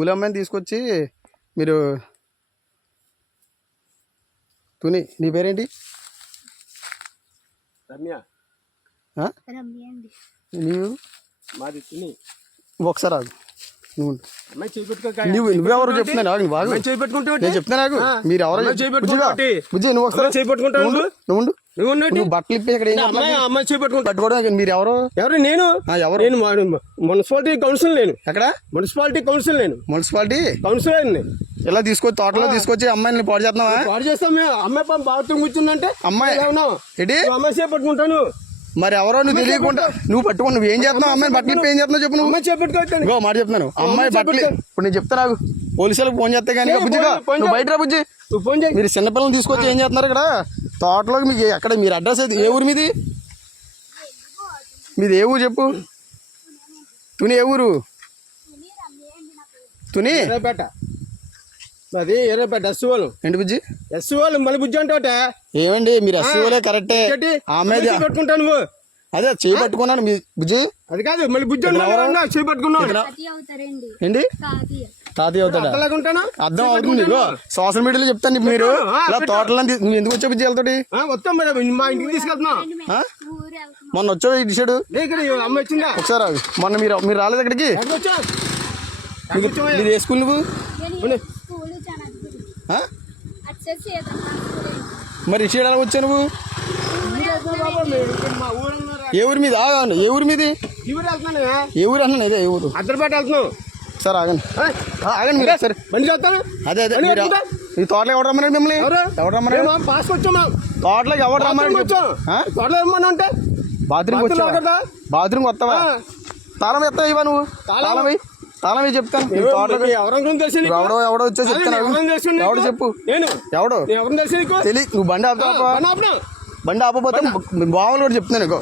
పూల అమ్మాయిని తీసుకొచ్చి మీరు తుని నీ పేరేంటి? రమ్య. నీవు? మాది తుని. ఒకసారి ఆగు. నువ్వెవరు చెప్తున్నాను ఆగు. బాగు నేను చెప్తాను ఆగు. మీరు ఎవరో బుజ్జి నువ్వు ఒకసారి నువ్వు బట్టలు ఇప్పి ఇక్కడ అమ్మాయి చేపట్టుకుంటా పట్టుకోవడం మీరు ఎవరు? ఎవరు? నేను నేను మున్సిపాలిటీ కౌన్సిల్. నేను ఎక్కడ? Municipality council. నేను మున్సిపాలిటీ కౌన్సిలర్. ఇలా తీసుకొచ్చి తోటలో తీసుకొచ్చి అమ్మాయిని పాడు చేస్తున్నావా? పాడు చేస్తాం మేము. అమ్మాయి బాత్రూమ్ కూర్చుందంటే అమ్మాయి ఏంటి అమ్మాయి చేపట్టుకుంటాను. మరి ఎవరో నువ్వు తెలియకుండా నువ్వు పట్టుకో. నువ్వు ఏం చేస్తున్నావు? అమ్మాయిని బట్టలు ఏం చేస్తున్నావు చెప్పు. నువ్వు అమ్మాయి చేపట్టుకోవచ్చు. మాట చెప్తున్నాను. అమ్మాయి బట్టలు ఇప్పుడు నేను చెప్తాను. పోలీసులకు ఫోన్ చేస్తే కానీ బుజ్జిగా నువ్వు బయట రా బుజ్జి. ఫోన్ చేయి. మీరు చిన్నపిల్లలు తీసుకొచ్చి ఏం చేస్తున్నారు ఇక్కడ తోటలోకి? మీకు అక్కడ మీరు అడ్రస్ అయితే ఏ ఊరు మీది? మీది ఏ ఊరు చెప్పు. తుని ఏ ఊరు? తుని ఎర్రపేట. అది ఎర్రపేట ఎస్సీ వాళ్ళు. ఏంటి బుజ్జి? ఎస్సీ వాళ్ళు మళ్ళీ బుజ్జి అంటే ఏమండి మీరు ఎస్సీ వాళ్ళే కరెక్టే. ఆమె పట్టుకుంటాను నువ్వు. అదే చేయి పట్టుకున్నాను మీ బుజ్జి. అది కాదు మళ్ళీ బుజ్జి చేయి పట్టుకున్నావు. ఏంటి తాతయ్య అవుతాడా? అర్థం అవుతుంది. సోషల్ మీడియాలో చెప్తాను. మీరు ఇలా తోటలో నువ్వు ఎందుకు వచ్చావు బుజ్జి వాళ్ళతోటి? వస్తాం మేడం, మా ఇంటికి తీసుకెళ్తున్నాం. మొన్న వచ్చావు ఇటు సైడు అమ్మ వచ్చిందా ఒకసారి? మొన్న మీరు రాలేదు అక్కడికి? మీరు ఏ స్కూల్ నువ్వు? మరి ఇటు సైడ్ ఎలా వచ్చావు నువ్వు? ఏ ఊరి మీద? ఏ ఊరి మీది? ఏ ఊరు అన్నాను. ఇదే ఏ ఊరు? అద్దరిపేట వెళ్తున్నావు. సార్ ఆగండి ఆగండి మీరు సరే బండి చేస్తాను. అదే అదే ఈ తోటలో ఎవరు రమ్మన్నాడు మిమ్మల్ని? ఎవరు రమ్మన్నాడు? పాస్ వచ్చాము. తోటలోకి ఎవరు రమ్మన్నాడు? తోటలో ఏమన్నా అంటే బాత్రూమ్ బాత్రూమ్ వస్తావా? తాళం ఎత్తావు ఇవా నువ్వు? తాళం చెప్తాను. ఎవడో వచ్చేసి చెప్తాను. ఎవడు చెప్పు. ఎవడు తెలియదు. నువ్వు బండి ఆపకపోతే బావులు కూడా చెప్తున్నాను.